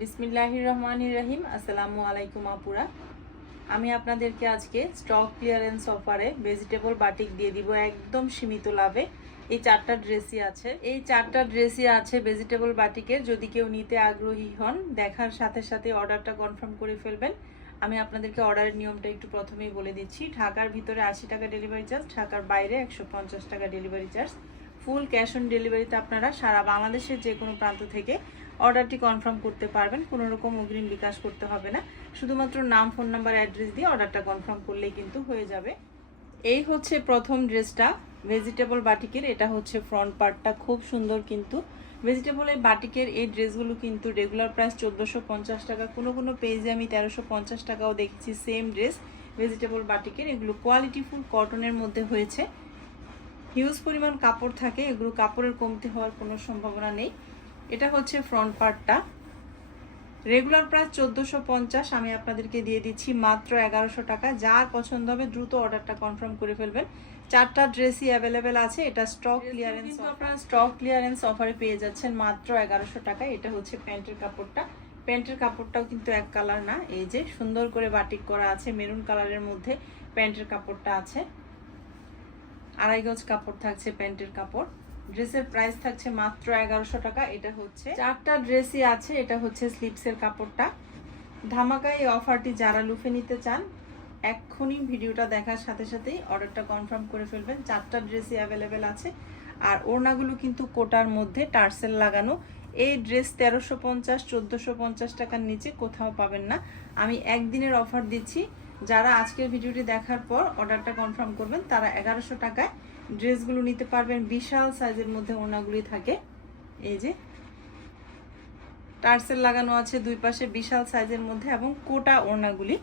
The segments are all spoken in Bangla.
বিসমিল্লাহির রহমানির রহিম। আসসালামু আলাইকুম আপুরা। আমি আপনাদেরকে আজকে স্টক ক্লিয়ারেন্স অফারে ভেজিটেবল বাটিক দিয়ে দিব একদম সীমিত লাভে। এই চারটা ড্রেসই আছে। এই চারটা ড্রেসই আছে ভেজিটেবল বাটিকের যদি কেউ নিতে আগ্রহী হন, দেখার সাথে সাথে অর্ডারটা কনফার্ম করে ফেলবেন। আমি আপনাদেরকে অর্ডারের নিয়মটা একটু প্রথমেই বলে দিচ্ছি। ঢাকার ভিতরে আশি টাকা ডেলিভারি চার্জ, ঢাকার বাইরে একশো পঞ্চাশ টাকা delivery charge. Full cash on ডেলিভারিতে আপনারা সারা বাংলাদেশের যে কোনো প্রান্ত থেকে অর্ডারটি কনফার্ম করতে পারবেন, কোনো রকম অগ্রিম বিকাশ করতে হবে না। শুধুমাত্র নাম, ফোন নাম্বার, অ্যাড্রেস দিয়ে অর্ডারটা কনফার্ম করলেই কিন্তু হয়ে যাবে। এই হচ্ছে প্রথম ড্রেসটা, ভেজিটেবল বাটিকের। এটা হচ্ছে ফ্রন্ট পার্টটা, খুব সুন্দর কিন্তু। ভেজিটেবল এই বাটিকের এই ড্রেসগুলো কিন্তু রেগুলার প্রাইস চোদ্দোশো পঞ্চাশ টাকা। কোনো কোনো পেজে আমি তেরোশো পঞ্চাশ টাকাও দেখেছি সেম ড্রেস ভেজিটেবল বাটিকের। এগুলো কোয়ালিটিফুল কটনের মধ্যে হয়েছে। হিউজ পরিমাণ কাপড় থাকে, এগুলো কাপড়ের কমতি হওয়ার কোনো সম্ভাবনা নেই। এটা হচ্ছে ফ্রন্ট পার্টটা রেগুলার প্রাইস চোদ্দোশো পঞ্চাশ আমি আপনাদেরকে দিয়ে দিচ্ছি মাত্র এগারোশো টাকা। যার পছন্দ হবে দ্রুত অর্ডারটা কনফার্ম করে ফেলবেন। চারটা ড্রেসই অ্যাভেলেবেল আছে এটা স্টক ক্লিয়ারেন্স আপনারা স্টক ক্লিয়ারেন্স অফারে পেয়ে যাচ্ছেন মাত্র এগারোশো টাকায় এটা হচ্ছে প্যান্টের কাপড়টা। প্যান্টের কাপড়টাও কিন্তু এক কালার না। এই যে সুন্দর করে বাটিক করা আছে মেরুন কালারের মধ্যে প্যান্টের কাপড়টা আছে। আড়াই গজ কাপড় থাকছে প্যান্টের কাপড়। ড্রেসের প্রাইস থাকছে মাত্র এগারোশো টাকা, এটা হচ্ছে। চারটা ড্রেসই আছে, এটা হচ্ছে স্লিপসের কাপড়টা। ধামাকা এই অফারটি যারা লুফে নিতে চান, এক্ষুনি ভিডিওটা দেখার সাথে সাথেই অর্ডারটা কনফার্ম করে ফেলবেন। চারটা ড্রেসই অ্যাভেলেবেল আছে, আর ওড়নাগুলো কিন্তু কোটার মধ্যে টার্সেল লাগানো। এই ড্রেস তেরোশো পঞ্চাশ, চোদ্দোশো পঞ্চাশ টাকার নিচে কোথাও পাবেন না। আমি একদিনের অফার দিচ্ছি। যারা আজকের ভিডিওটি দেখার পর অর্ডারটা কনফার্ম করবেন, তারা এগারোশো টাকায় ড্রেসগুলো নিতে পারবেন, বিশাল সাইজের মধ্যে ওড়নাগুলি থাকে। এই যে, টার্সেল লাগানো আছে দুই পাশে, বিশাল সাইজের মধ্যে এবং কোটা ওড়নাগুলি।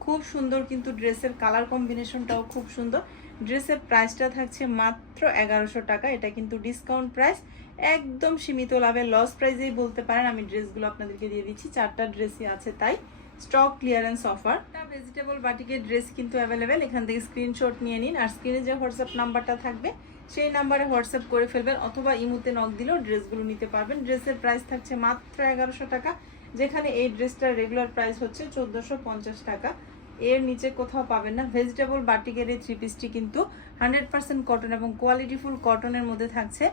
খুব সুন্দর কিন্তু ড্রেসের কালার কম্বিনেশনটাও খুব সুন্দর। ড্রেসের প্রাইসটা থাকছে মাত্র এগারোশো টাকা, এটা কিন্তু ডিসকাউন্ট প্রাইস। একদম সীমিত লাভে লস প্রাইসেই বলতে পারেন, আমি ড্রেসগুলো আপনাদেরকে দিয়ে দিচ্ছি, চারটা ড্রেসই আছে তাই। Stock clearance offer. ভেজিটেবল বাটিকের ড্রেস কিন্তু অ্যাভেলেবেল এখান থেকে স্ক্রিনশট নিয়ে নিন। আর স্ক্রিনে যে হোয়াটসঅ্যাপ নাম্বারটা থাকবে, সেই নাম্বারে হোয়াটসঅ্যাপ করে ফেলবেন অথবা ইমুতে নক দিলেও ড্রেসগুলো নিতে পারবেন। ড্রেসের প্রাইস থাকছে মাত্র এগারোশো টাকা। যেখানে এই ড্রেসটার রেগুলার প্রাইস হচ্ছে চোদ্দোশো পঞ্চাশ টাকা। এর নিচে কোথাও পাবেন না। ভেজিটেবল বাটিকের এই থ্রি পিসটি কিন্তু হান্ড্রেড পার্সেন্ট কটন এবং কোয়ালিটিফুল কটনের মধ্যে থাকছে।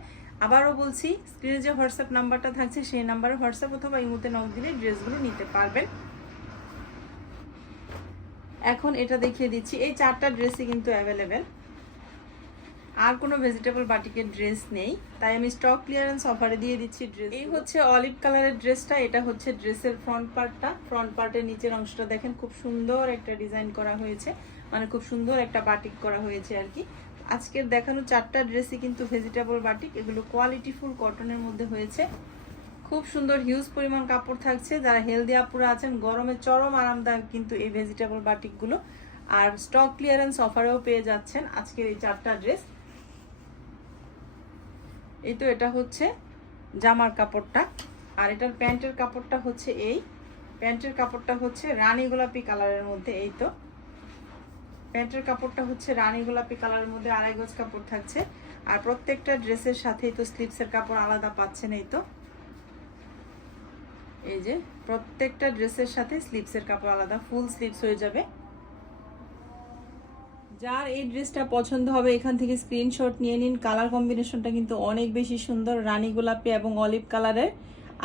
আবারও বলছি স্ক্রিনে যে হোয়াটসঅ্যাপ নাম্বারটা থাকছে, সেই নাম্বারে হোয়াটসঅ্যাপ অথবা ইমুতে নক দিলে ড্রেসগুলো নিতে পারবেন। এখন এটা দেখিয়ে দিচ্ছি। এই চারটা ড্রেসই কিন্তু অ্যাভেলেবেল আর কোনো ভেজিটেবল বাটিকের ড্রেস নেই। তাই আমি স্টক ক্লিয়ারেন্স অফারে দিয়ে দিচ্ছি ড্রেস এই হচ্ছে অলিভ কালারের ড্রেসটা এটা হচ্ছে ড্রেসের ফ্রন্ট পার্টটা ফ্রন্ট পার্টের নিচের অংশটা দেখেন খুব সুন্দর একটা ডিজাইন করা হয়েছে। মানে খুব সুন্দর একটা বাটিক করা হয়েছে আর কি। আজকের দেখানো চারটা ড্রেসই কিন্তু ভেজিটেবল বাটিক এগুলো কোয়ালিটিফুল কটনের মধ্যে হয়েছে। খুব সুন্দর হিউজ পরিমাণ কাপড় থাকছে। যারা হেলদি আপুরা আছেন, গরমে চরম আরামদায়ক কিন্তু এই ভেজিটেবল বাটিকগুলো। আর স্টক ক্লিয়ারেন্স অফারেও পেয়ে যাচ্ছেন আজকের এই চারটা ড্রেস এই তো এটা হচ্ছে জামার কাপড়টা। আর এটার প্যান্টের কাপড়টা হচ্ছে এই। প্যান্টের কাপড়টা হচ্ছে রানী গোলাপি কালারের মধ্যে, এই তো। প্যান্টের কাপড়টা হচ্ছে রানী গোলাপি কালারের মধ্যে, আড়াই গজ কাপড় থাকছে। আর প্রত্যেকটা ড্রেসের সাথেই তো স্লিপসের কাপড় আলাদা পাচ্ছেন, এই তো। এই যে প্রত্যেকটা ড্রেসের সাথে স্লিপসের কাপড় আলাদা, ফুল স্লিপস হয়ে যাবে। যার এই ড্রেসটা পছন্দ হবে, এখান থেকে স্ক্রিনশট নিয়ে নিন। কালার কম্বিনেশনটা কিন্তু অনেক বেশি সুন্দর, রানী গোলাপি এবং অলিভ কালারের।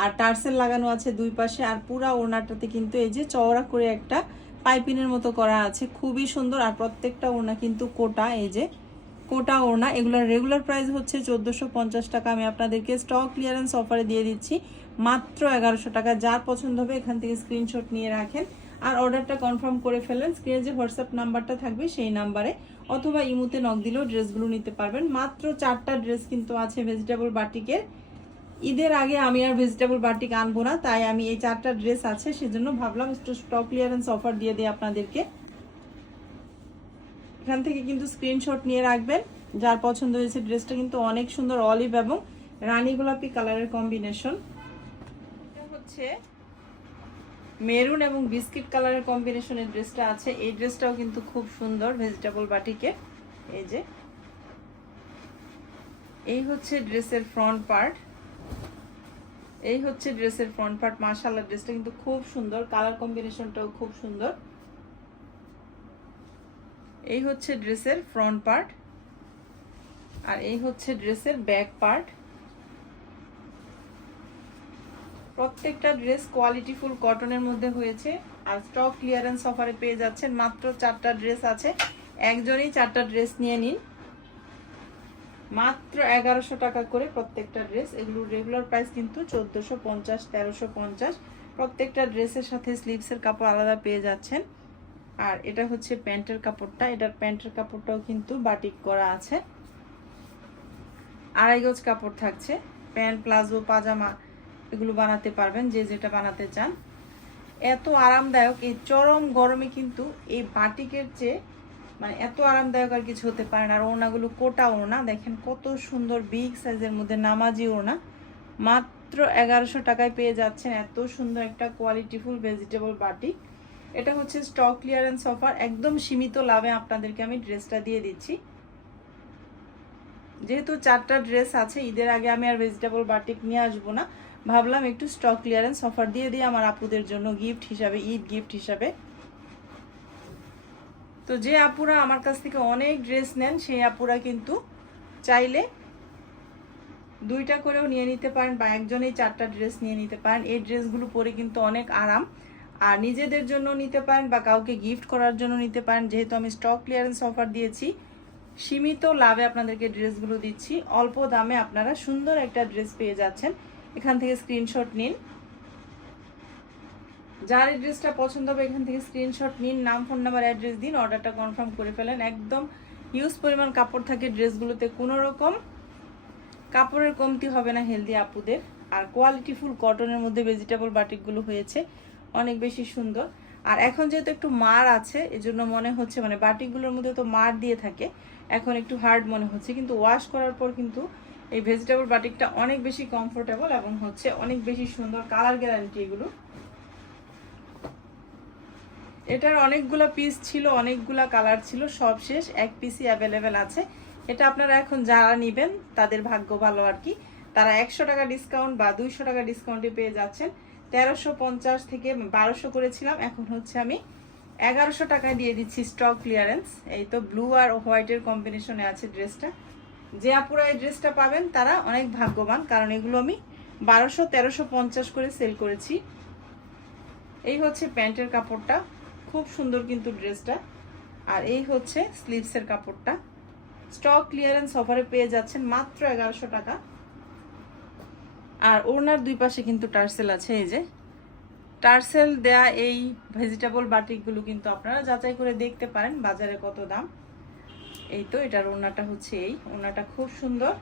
আর টার্সেল লাগানো আছে দুই পাশে, আর পুরা ওড়নাটাতে কিন্তু এই যে চওড়া করে একটা পাইপিনের মতো করা আছে। খুবই সুন্দর, আর প্রত্যেকটা ওড়না কিন্তু কোটা, এই যে কোটা ওড়না। এগুলোর রেগুলার প্রাইস হচ্ছে চোদ্দোশো টাকা। আমি আপনাদেরকে স্টক ক্লিয়ারেন্স অফারে দিয়ে দিচ্ছি। মাত্র এগারোশো টাকা। যার পছন্দ হবে এখান থেকে স্ক্রিনশট নিয়ে রাখেন। আর অর্ডারটা কনফার্ম করে ফেলেন স্ক্রিনে যে হোয়াটসঅ্যাপ নাম্বারটা থাকবে সেই নাম্বারে অথবা ইমুতে নক দিলেও ড্রেসগুলো নিতে পারবেন। মাত্র চারটা ড্রেস কিন্তু আছে ভেজিটেবল বাটিকের। ঈদের আগে আমি আর ভেজিটেবল বাটিক আনব না, তাই আমি এই চারটা ড্রেস আছে। সেজন্য ভাবলাম একটু স্টক ক্লিয়ারেন্স অফার দিয়ে দিই আপনাদেরকে। এখান থেকে কিন্তু স্ক্রিনশট নিয়ে রাখবেন। যার পছন্দ হয়েছে ড্রেসটা কিন্তু অনেক সুন্দর অলিভ এবং রানী গোলাপি কালারের কম্বিনেশন হচ্ছে মেরুন এবং বিস্কিট কালারের কম্বিনেশনের ড্রেসটা আছে। এই ড্রেসটাও কিন্তু খুব সুন্দর ভেজিটেবল বাটিকের এই যে। এই হচ্ছে ড্রেসের ফ্রন্ট পার্ট। এই হচ্ছে ড্রেসের ফ্রন্ট পার্ট। মার্শাল্লাহ ড্রেসটা কিন্তু খুব সুন্দর। কালার কম্বিনেশনটাও খুব সুন্দর। এই হচ্ছে ড্রেসের ফ্রন্ট পার্ট। আর এই হচ্ছে ড্রেসের ব্যাক পার্ট। প্রত্যেকটা ড্রেস কোয়ালিটি ফুল কটনের মধ্যে হয়েছে। আর স্টক ক্লিয়ারেন্স অফারে পেয়ে যাচ্ছেন মাত্র চারটা ড্রেস আছে। একজনই চারটা ড্রেস নিয়ে নিন। মাত্র এগারোশো টাকা করে প্রত্যেকটা ড্রেস এগুলোর রেগুলার প্রাইস কিন্তু চোদ্দোশো পঞ্চাশ, তেরোশো পঞ্চাশ। প্রত্যেকটা ড্রেসের সাথে স্লিভসের কাপড় আলাদা পেয়ে যাচ্ছেন। আর এটা হচ্ছে প্যান্টের কাপড়টা। এটার প্যান্টের কাপড়টাও কিন্তু বাটিক করা আছে। আড়াই গজ কাপড় থাকছে। প্যান্ট, প্লাজো, পাজামা এগুলো বানাতে পারবেন, যে যেটা বানাতে চান। এত আরামদায়ক, এই চরম গরমে কিন্তু এই বাটিকের চেয়ে মানে এত আরামদায়ক আর কিছু হতে পারে না। আর ওড়নাগুলো কোটা ওড়না, দেখেন কত সুন্দর বিগ সাইজের মধ্যে নামাজি ওড়না। মাত্র এগারোশো টাকায় পেয়ে যাচ্ছেন এত সুন্দর একটা কোয়ালিটিফুল ভেজিটেবল বাটিক। এটা হচ্ছে স্টক ক্লিয়ারেন্স অফার একদম সীমিত লাভে আপনাদেরকে আমি ড্রেসটা দিয়ে দিচ্ছি। যেহেতু চারটা ড্রেস আছে, ঈদের আগে আমি আর ভেজিটেবল বাটিক নিয়ে আসব না। ভাবলাম একটু স্টক ক্লিয়ারেন্স অফার দিয়ে দিই আমার আপুদের জন্য গিফট হিসাবে, ঈদ গিফট হিসাবে। তো যে আপুরা আমার কাছ থেকে অনেক ড্রেস নেন, সেই আপুরা কিন্তু চাইলে দুইটা করেও নিয়ে নিতে পারেন বা একজনেই চারটা ড্রেস নিয়ে নিতে পারেন। এই ড্রেসগুলো পরে কিন্তু অনেক আরাম। আর নিজেদের জন্য নিতে পারেন বা কাউকে গিফট করার জন্য নিতে পারেন। যেহেতু আমি স্টক ক্লিয়ারেন্স অফার দিয়েছি, সীমিত লাভে আপনাদেরকে ড্রেসগুলো দিচ্ছি। অল্প দামে আপনারা সুন্দর একটা ড্রেস পেয়ে যাচ্ছেন। এখান থেকে স্ক্রিনশট নিন। যার এই ড্রেসটা পছন্দ হবে, এখান থেকে স্ক্রিনশট নিন, নাম ফোন নাম্বার অ্যাড্রেস দিন অর্ডারটা কনফার্ম করে ফেলেন। একদম হিউজ পরিমাণ কাপড় থাকে ড্রেসগুলোতে কোনো রকম কাপড়ের কমতি হবে না হেলদি আপুদের। আর কোয়ালিটি ফুল কটনের মধ্যে ভেজিটেবল বাটিকগুলো হয়েছে। অনেক বেশি সুন্দর। আর এখন যেহেতু একটু মার আছে, এজন্য মনে হচ্ছে মানে বাটিকগুলোর মধ্যে তো মার দিয়ে থাকে। এখন একটু হার্ড মনে হচ্ছে। কিন্তু ওয়াশ করার পর কিন্তু এই ভেজিটেবল বাটিকটা অনেক বেশি কমফোর্টেবল এবং হচ্ছে অনেক বেশি সুন্দর কালার গ্যারান্টি এগুলো। এটার অনেকগুলা পিস ছিল, অনেকগুলা কালার ছিল, সব শেষ, এক পিসই অ্যাভেলেবেল আছে। এটা আপনারা এখন যারা নেবেন, তাদের ভাগ্য ভালো আর কি। তারা একশো টাকা ডিসকাউন্ট বা দুইশো টাকা ডিসকাউন্টে পেয়ে যাচ্ছেন। তেরোশো পঞ্চাশ থেকে বারোশো করেছিলাম, এখন হচ্ছে আমি এগারোশো টাকায় দিয়ে দিচ্ছি স্টক ক্লিয়ারেন্স এই তো ব্লু আর হোয়াইটের কম্বিনেশনে আছে ড্রেসটা যে আপুরা এই ড্রেসটা পাবেন, তারা অনেক ভাগ্যবান। কারণ এগুলো আমি বারোশো, তেরোশো পঞ্চাশ করে সেল করেছি। এই হচ্ছে প্যান্টের কাপড়টা। খুব সুন্দর কিন্তু ড্রেসটা আর এই হচ্ছে স্লিভসের কাপড়টা। স্টক ক্লিয়ারেন্স অফারে পেয়ে যাচ্ছেন মাত্র এগারোশো টাকা। আর ওনার দুই পাশে কিন্তু টার্সেল আছে, এই যে। টার্সেল দেয়া এই ভেজিটেবল বাটিকগুলো কিন্তু আপনারা যাচাই করে দেখতে পারেন বাজারে কত দাম। এই তো এটার ওনাটা হচ্ছে এই। ওনাটা খুব সুন্দর।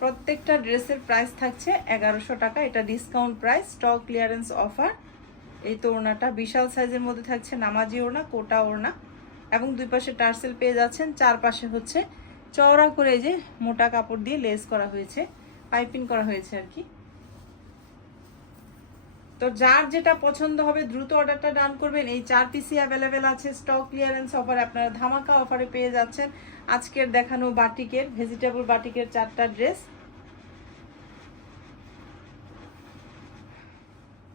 প্রত্যেকটা ড্রেসের প্রাইস থাকছে এগারোশো টাকা। এটা discount price stock clearance offer এই তো ওড়নাটা বিশাল সাইজের মধ্যে থাকছে নামাজি ওড়না, কোটা ওড়না। এবং দুই পাশে টার্সেল পেয়ে যাচ্ছেন। চারপাশে হচ্ছে চওড়া করে যে মোটা কাপড় দিয়ে লেস করা হয়েছে পাইপিং করা হয়েছে আর কি। তো যার যেটা পছন্দ হবে দ্রুত অর্ডারটা ডান করবেন। এই চার পিসি অ্যাভেলেবেল আছে স্টক ক্লিয়ারেন্স অফারে আপনারা ধামাকা অফারে পেয়ে যাচ্ছেন। আজকের দেখানো বাটিকের ভেজিটেবল বাটিকের চারটা ড্রেস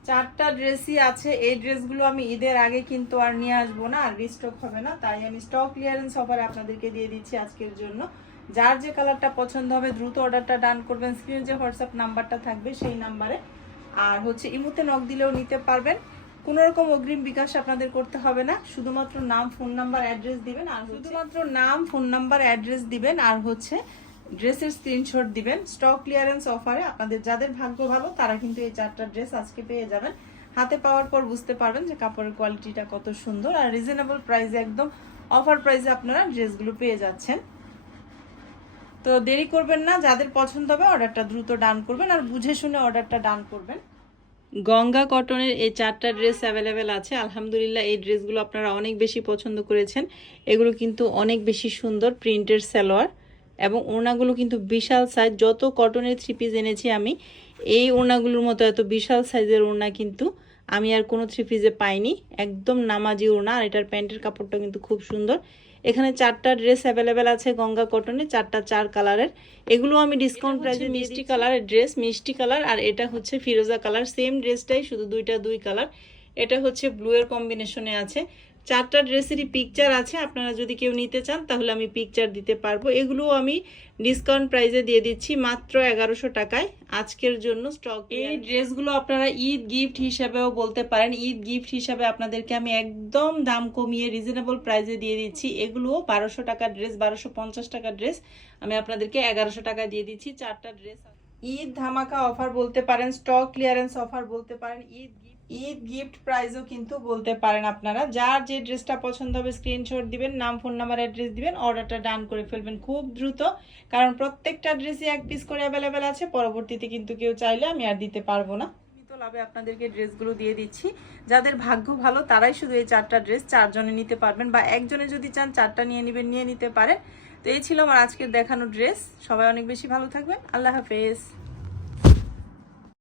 চারটা ড্রেসই আছে। এই ড্রেসগুলো আমি ঈদের আগে কিন্তু আর নিয়ে আসব না, আর রিস্টক হবে না। তাই আমি স্টক ক্লিয়ারেন্স অফারে আপনাদেরকে দিয়ে দিচ্ছি আজকের জন্য। যার যে কালারটা পছন্দ হবে, দ্রুত অর্ডারটা ডান করবেন। স্ক্রিনে যে হোয়াটসঅ্যাপ নাম্বারটা থাকবে, সেই নাম্বারে আর হচ্ছে ইমুতে নক দিলেও নিতে পারবেন। কোনো রকম অগ্রিম বিকাশ আপনাদের করতে হবে না। শুধুমাত্র নাম ফোন নাম্বার অ্যাড্রেস দিবেন আর শুধুমাত্র নাম ফোন নাম্বার অ্যাড্রেস দিবেন আর হচ্ছে ড্রেসের স্ক্রিনশট দিবেন। স্টক ক্লিয়ারেন্স অফারে আপনাদের যাদের ভাগ্য ভালো, তারা কিন্তু এই চারটা ড্রেস আজকে পেয়ে যাবেন। হাতে পাওয়ার পর বুঝতে পারবেন যে কাপড়ের কোয়ালিটিটা কত সুন্দর আর রিজনেবল প্রাইসে একদম অফার প্রাইসে আপনারা ড্রেসগুলো পেয়ে যাচ্ছেন। তো দেরি করবেন না, যাদের পছন্দ হবে অর্ডারটা দ্রুত ডান করবেন আর বুঝে শুনে অর্ডারটা ডান করবেন। গঙ্গা কটনের এই চারটা ড্রেস অ্যাভেলেবেল আছে। আলহামদুলিল্লাহ এই ড্রেসগুলো আপনারা অনেক বেশি পছন্দ করেছেন। এগুলো কিন্তু অনেক বেশি সুন্দর প্রিন্টের সালোয়ার এবং ওড়নাগুলো কিন্তু বিশাল সাইজ যত কটনের থ্রি পিস এনেছি আমি, এই ওড়নাগুলোর মতো এত বিশাল সাইজের ওড়না কিন্তু আমি আর কোনো থ্রি পিসে পাইনি। একদম নামাজি ওড়না আর এটার প্যান্টের কাপড়টা কিন্তু খুব সুন্দর। এখানে চারটা ড্রেস অ্যাভেলেবেল আছে গঙ্গা কটনে চারটা চার কালারের এগুলো আমি ডিসকাউন্ট প্রাইসে মিষ্টি কালারের ড্রেস মিষ্টি কালার আর এটা হচ্ছে ফিরোজা কালার সেম ড্রেসটাই শুধু দুইটা দুই কালার এটা হচ্ছে ব্লু এর কম্বিনেশনে আছে। চারটা ড্রেসেরই পিকচার আছে আপনারা যদি কেউ নিতে চান তাহলে আমি পিকচার দিতে পারব। এগুলোও আমি ডিসকাউন্ট প্রাইসে দিয়ে দিচ্ছি মাত্র এগারোশো টাকায়। আজকের জন্য স্টক এই ড্রেসগুলো আপনারা ঈদ গিফট হিসাবেও বলতে পারেন। ঈদ গিফট হিসাবে আপনাদেরকে আমি একদম দাম কমিয়ে রিজনেবল প্রাইসে দিয়ে দিচ্ছি। এগুলোও বারোশো টাকার ড্রেস বারোশো পঞ্চাশ টাকার ড্রেস আমি আপনাদেরকে এগারোশো টাকা দিয়ে দিচ্ছি। চারটা ড্রেস ঈদ ধামাকা অফার বলতে পারেন স্টক ক্লিয়ারেন্স অফার বলতে পারেন ঈদ ঈদ গিফট প্রাইজও কিন্তু বলতে পারেন আপনারা। যার যে ড্রেসটা পছন্দ হবে স্ক্রিনশট দিবেন, নাম ফোন নাম্বার অ্যাড্রেস দিবেন অর্ডারটা ডান করে ফেলবেন খুব দ্রুত। কারণ প্রত্যেকটা ড্রেসই এক পিস করে অ্যাভেলেবেল আছে, পরবর্তীতে কিন্তু কেউ চাইলে আমি আর দিতে পারব না। লাভে আপনাদেরকে ড্রেসগুলো দিয়ে দিচ্ছি। যাদের ভাগ্য ভালো, তারাই শুধু এই চারটা ড্রেস চারজনে নিতে পারবেন বা একজনে যদি চান চারটা নিয়ে নেবেন, নিয়ে নিতে পারেন। তো এই ছিল আমার আজকের দেখানো ড্রেস সবাই অনেক বেশি ভালো থাকবেন। আল্লাহ হাফেজ।